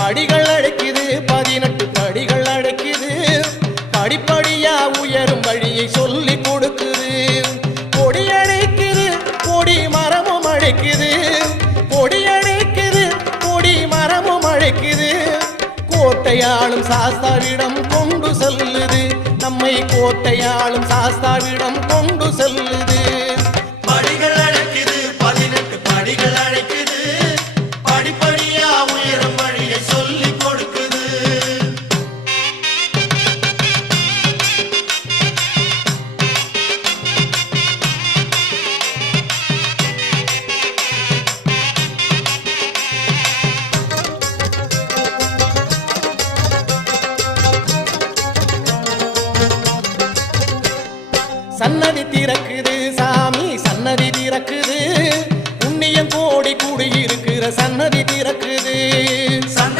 படிகள் அடைக்குது 18 படிகள் அடைக்குது படிப்படியா உயரும் வழியை சொல்லி கொடுக்குது கொடி அடைக்குது கொடி மரமும் அழைக்குது கொடி அடைக்குது கொடி மரமும் அழைக்குது கோட்டையாளும் சாஸ்தாவிடம் கொண்டு செல்லுது நம்மை கோட்டையாளும் சாஸ்தாவிடம் கொண்டு செல்லுது